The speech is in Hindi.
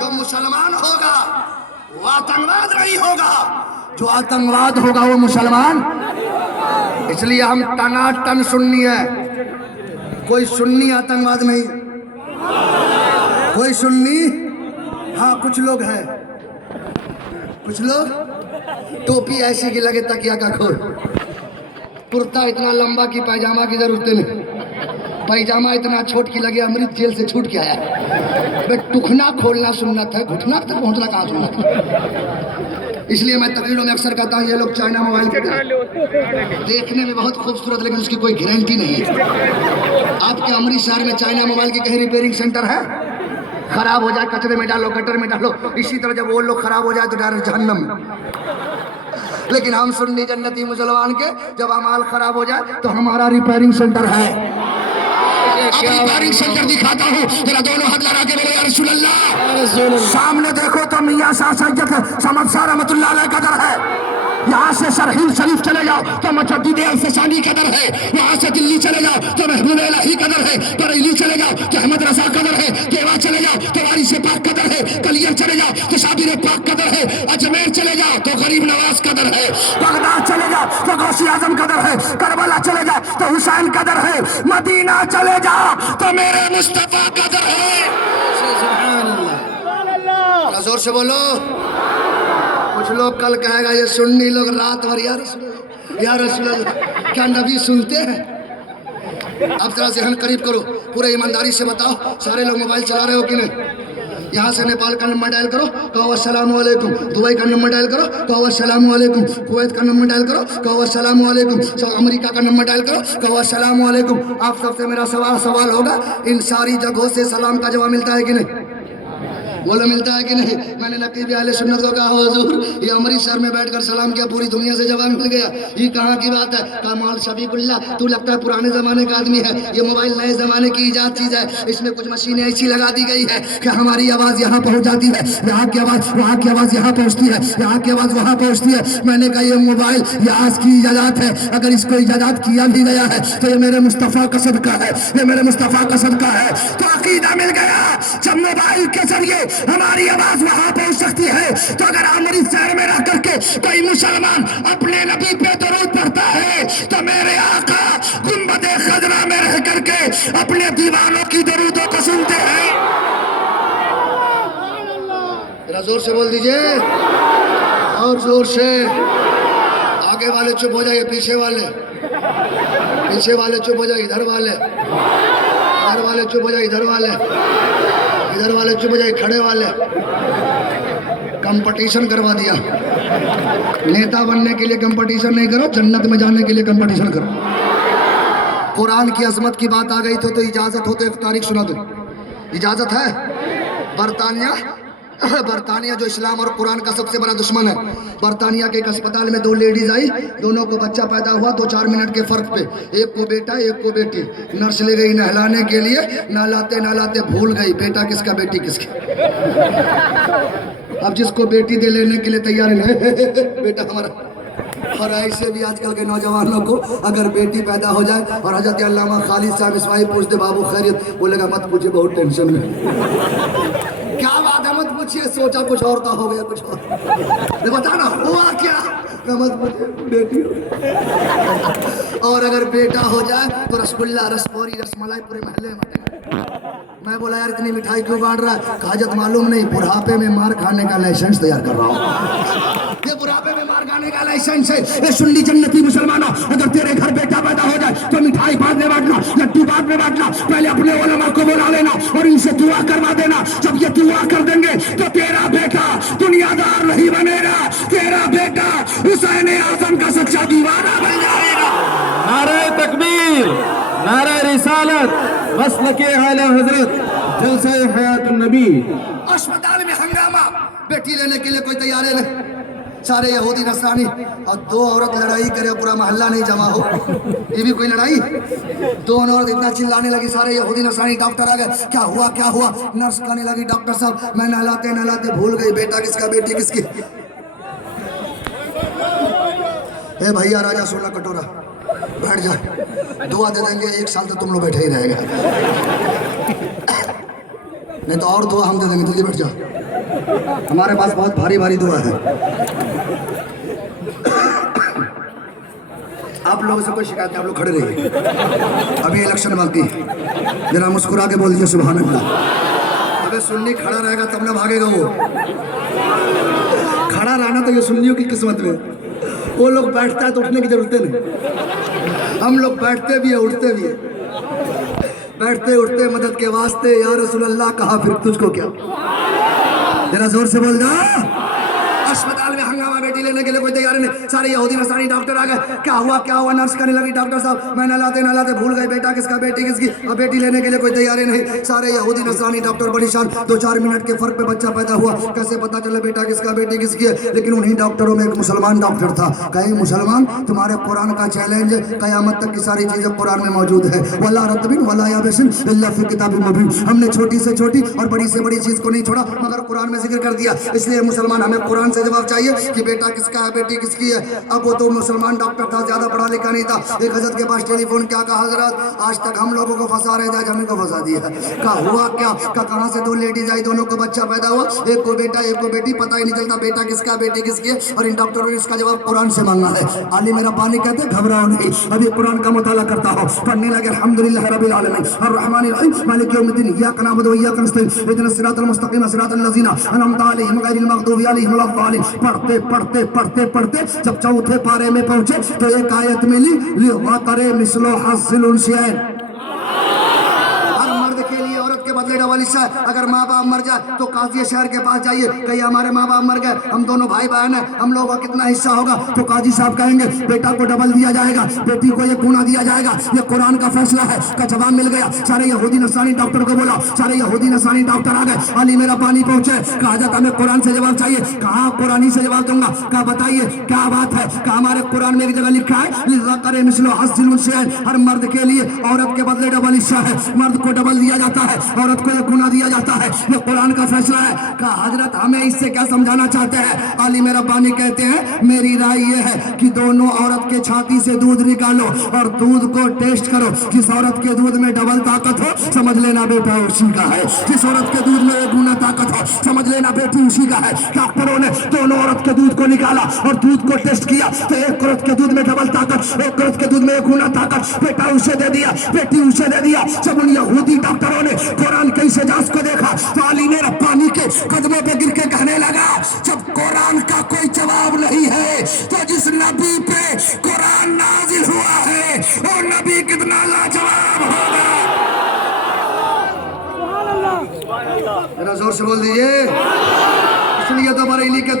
जो मुसलमान होगा वो आतंकवाद नहीं होगा, जो आतंकवाद होगा वो मुसलमान। इसलिए हम टनाटन सुन्नी है, कोई सुन्नी आतंकवाद नहीं, कोई सुन्नी। हाँ कुछ लोग हैं, कुछ लोग टोपी ऐसी की लगे तकिया का खोल, कुर्ता इतना लंबा कि पैजामा की जरूरत नहीं, पैजामा इतना छोट की लगे अमृत जेल से छूट के आया। बे टुकना खोलना सुन्नत है, घुटना तक पहुंचना कहाँ सुन्नत है। इसलिए मैं तकरीरों में अक्सर कहता हूँ ये लोग चाइना मोबाइल के देखने में बहुत खूबसूरत लेकिन उसकी कोई गारंटी नहीं है। आपके अमृतसर में चाइना मोबाइल की कहीं रिपेयरिंग सेंटर है? खराब हो जाए कचरे में डालो, गटर में डालो। इसी तरह जब वो लोग खराब हो जाए तो डायरेक्ट जहन्नम में। लेकिन हम सुन्नी जन्नती मुसलमान के जब अमाल खराब हो जाए तो हमारा रिपेयरिंग सेंटर है। रिपेयरिंग सेंटर दिखाता हूँ, जरा दोनों हाथ लगा के बोलो या रसूल अल्लाह। सामने देखो तो मियां शाह सैयद समद शाह रहमतुल्लाह अलैह का दर है। यहाँ से सरहिल शरीफ चले जाओ तो मुजद्दिद अल्फसानी का दर है। वहाँ से दिल्ली चले जाओ तो महबूब इलाही का दर है। बरेली चले जाओ तो अहमद रजा का दर है। देवा चले जाओ तो वारिस पाक का दर है। कलियर चले जाओ तो शाबिर पाक का दर है। अजमेर चले जाओ तो गरीब नवाज का दर है। बगदाद चले जाओ तो गौसी आजम का दर है। करबला चले जाओ तो हुसैन का दर है। मदीना चले जाओ तो मेरे मुस्तफा का दर है। जोर से बोलो। कुछ लोग कल कहेगा ये सुन्नी लोग रात भर या रसूल अल्लाह क्या नबी सुनते हैं? अब जरा ज़हन करीब करो, पूरे ईमानदारी से बताओ सारे लोग मोबाइल चला रहे हो कि नहीं? यहाँ से नेपाल का नंबर डायल करो, कहो अस्सलाम वालेकुम। दुबई का नंबर डायल करो, कहो अस्सलाम वालेकुम। कुवैत का नंबर डायल करो, कहो अस्सलाम वालेकुम। अमेरिका का नंबर डायल करो, कहो अस्सलाम वालेकुम। आप सबसे मेरा सवाल होगा, इन सारी जगहों से सलाम का जवाब मिलता है कि नहीं? बोलो मिलता है कि नहीं? मैंने नकीब अहले सुन्नत को कहा हुजूर ये अमृतसर में बैठकर सलाम किया, पूरी दुनिया से जवाब मिल गया, ये कहाँ की बात है? कमाल शबीकुल्ला तू लगता है पुराने जमाने का आदमी है। ये मोबाइल नए जमाने की ईजाद चीज है, इसमें कुछ मशीनें ऐसी लगा दी गई है कि हमारी आवाज यहाँ पहुँच जाती है, यहाँ की आवाज वहाँ की आवाज यहाँ पहुँचती है, यहाँ की आवाज वहाँ पहुँचती है। मैंने कहा ये मोबाइल ये आज की इजाजत है, अगर इसको इजाजत किया भी गया है तो ये मेरे मुस्तफ़ा का सदका है, ये मेरे मुस्तफ़ा का सदका है। तो अकीदा मिल गया, जब मोबाइल के जरिए हमारी आवाज वहां पहुंच सकती है तो अगर अमृतसर में रह करके कोई मुसलमान अपने नबी पे दरूद पढ़ता है तो मेरे आका गुंबदे खजरा में रह करके अपने दीवानों की दरूदों को सुनते हैं। जरा जोर से बोल दीजिए, और जोर से। आगे वाले चुप हो जाइए, पीछे वाले चुप हो जाइए, इधर वाले चुप हो जाइए, इधर वाले चुप हो जाइए, खड़े वाले। कंपटीशन करवा दिया। नेता बनने के लिए कंपटीशन नहीं करो, जन्नत में जाने के लिए कंपटीशन करो। कुरान की अजमत की बात आ गई तो इजाजत हो तो एक तारीख सुना दो। इजाजत है? बरतानिया जो इस्लाम और कुरान का सबसे बड़ा दुश्मन है, बरतानिया के एक अस्पताल में दो लेडीज आई, दोनों को बच्चा पैदा हुआ 2-4 मिनट के फर्क पे, एक को बेटा एक को बेटी। नर्स ले गई नहलाने के लिए, नहलाते भूल गई बेटा किसका बेटी किसकी। अब जिसको बेटी दे लेने के लिए तैयार है बेटा हमारा। और ऐसे भी आजकल के नौजवानों को अगर बेटी पैदा हो जाए और हजरत अल्लामा खालिद साहब इस्माइल पूछते बाबू खैरियत, बोलेगा मत पूछे बहुत टेंशन में। क्या बात है? मत पूछिए, सोचा कुछ और था हो गया कुछ और। बताना हुआ क्या? मत पूछिए बेटी। और अगर बेटा हो जाए तो रसगुल्ला रसभौरी रसमलाई पूरे महल्ले में। मैं बोला यार इतनी मिठाई क्यों बांट रहा है? हाजत मालूम नहीं, बुढ़ापे में मार खाने का लाइसेंस तैयार कर रहा हूँ। ये बुढ़ापे में मार खाने का लाइसेंस है। ये सुन्नी जन्नती मुसलमानों, अगर तेरे घर बेटा पैदा हो जाए तो मिठाई बाद में बांटना, लड्डू बाद में बांटना, पहले अपने उलमा को बुला लेना और इनसे दुआ करवा देना। जब ये दुआ कर देंगे तो तेरा बेटा दुनियादार नहीं बनेगा, तेरा बेटा हुसैन आजम का सच्चा दीवाना बन जाएगा। नारे तकबीर, नारे रिसालत, मसलके आला हजरत, जलसा हयातुन नबी। अस्पताल में हंगामा, बेटी लेने के लिए कोई तैयार नहीं, सारे यहूदी नसरानी, और 2 औरत लड़ाई करे पूरा मोहल्ला नहीं जमा हो। ये भी कोई लड़ाई? 2 औरत इतना चिल्लाने लगी, सारे यहूदी नसरानी डॉक्टर आ गए, क्या हुआ? नर्स कहने लगी डॉक्टर साहब मैं नहलाते भूल गई बेटा किसका बेटी किसकी। ए भैया राजा सोना कटोरा बैठ जा, दुआ दे देंगे 1 साल तक तुम लोग बैठे ही रहेगा। नहीं तो और दुआ हम दे देंगे, जल्दी बैठ जाओ, हमारे पास बहुत भारी भारी दुआ है। आप लोगों से कोई शिकायत नहीं, आप लोग खड़े रहिए, अभी इलेक्शन बाकी है, जरा मुस्कुरा के बोल दीजिए सुभान अल्लाह। अबे सुन्नी खड़ा रहेगा तब ना भागेगा वो, खड़ा रहना तो ये सुन्नियों की किस्मत में, वो लोग बैठता है तो उठने की जरूरत नहीं, हम लोग बैठते भी है उठते भी है, बैठते उठते मदद के वास्ते या रसूल अल्लाह कहा फिर तुझको क्या, जरा जोर से बोल जा। अस्पताल में हंगामा, बेटी लेने के लिए कोई तैयार नहीं, सारे यहूदी नसानी डॉक्टर आ गए, क्या हुआ नर्स कहने लगी डॉक्टर साहब मैं नहलाते भूल गई बेटा किसका बेटी किसकी, अब बेटी लेने के लिए कोई तैयारी नहीं, सारे यहूदी नसानी डॉक्टर परेशान, 2-4 मिनट के फर्क पे बच्चा पैदा हुआ, कैसे पता चले बेटा किसका बेटी किसकी है, लेकिन उन्हीं डॉक्टरों में एक मुसलमान डॉक्टर था, कहीं मुसलमान तुम्हारे कुरान का चैलेंज कयामत तक की सारी चीजें कुरान में मौजूद है, वला रतबिन वला याबिसिन इल्ला फी किताबिन मुबीन, हमने छोटी से छोटी और बड़ी से बड़ी चीज को नहीं छोड़ा मगर कुरान में जिक्र कर दिया, इसलिए मुसलमान हमें कुरान से जवाब चाहिए कि बेटा किसका है बेटी किसकी है। अब वो तो मुसलमान डॉक्टर था, ज्यादा पढ़ा लिखा नहीं था, एक हजरत के पास टेलीफोन क्या कहा हजरत आज तक हम लोगों को फंसा रहे थे, आज हमें को फंसा दिया है, क्या हुआ क्या, कहाँ से 2 लेडीज आई, दोनों को बच्चा पैदा हुआ, एक को बेटा एक को बेटी, पता ही नहीं चलता बेटा किसका बेटी किसकी है, और इन डॉक्टरों ने इसका जवाब कुरान से मांगा है। आली मेरा पानी कहते घबराओ नहीं, अभी कुरान का मुताला करता हो, पढ़ने लगे अल्हम्दुलिल्लाह रब्बिल आलमीन अर्रहमानिर रहीम मालिक यौमिद्दीन इय्याका नअबुदु व इय्याका नस्तईन इहदिनस सिरातल मुस्तकीम सिरातल लज़ीना अनअमता अलैहिम गैरिल मग़दूबि अलैहिम वलद्दालिन। पढ़ते पढ़ते पढ़ते पढ़ते जब चौथे पारे में पहुंचे तो एक आयत मिली लिवातरे मिसलो हासिल उनसियन, के बदले डबल हिस्सा है, अगर माँ बाप मर जाए तो काजी शहर के पास जाइए, कहीं हमारे माँ बाप मर गए, हम दोनों भाई बहन हैं, हम लोगों का कितना हिस्सा होगा, तो काजी साहब कहेंगे बेटा को डबल दिया जाएगा, बेटी को ये गुना दिया जाएगा, ये कुरान का फैसला है, का जवाब मिल गया। सारे यहूदी नसानी डॉक्टर को बोला, सारे यहूदी नसानी डॉक्टर आ गए, अली मेरा पानी पहुंचे, कहा जाता हमें कुरान से जवाब चाहिए, कहा कुरानी से जवाब दूंगा, कहा बताइए क्या बात है, कहा हमारे कुरान में एक जगह लिखा है लिज़करे मिस्लु हज़्ज़िल उनसियैन, हर मर्द के लिए औरत के बदले डबल हिस्सा है, मर्द को डबल दिया जाता है, औरत को एक गुना दिया जाता है, ये कुरान का फैसला है। कहा हजरत हमें इससे क्या समझाना चाहते हैं, अली मेरा पानी कहते हैं मेरी राय ये है कि दोनों औरत के छाती से दूध निकालो और दूध को टेस्ट करो, जिस औरत के दूध में डबल ताकत हो समझ लेना बेटा उसी का है, जिस औरत के दूध में एक गुना ताकत हो समझ लेना बेटी उसी का है। डॉक्टरों ने दोनों औरत के दूध को निकाला और दूध को टेस्ट किया तो एक औरत के दूध में डबल ताकत, एक औरत के दूध में एक गुना ताकत, बेटा उसे दे दिया बेटी उसे दे दिया। जब उन यहूदी डॉक्टरों ने कुरान के इस इजाज को देखा तो अली ने रब्बानी के कदमों पे गिर के कहने लगा जब कुरान का कोई जवाब नहीं है तो जिस नबी पे कुरान नाजिल हुआ है वो नबी कितना लाजवाब होगा। जरा जोर से बोल दीजिए, इसलिए तो बरेली के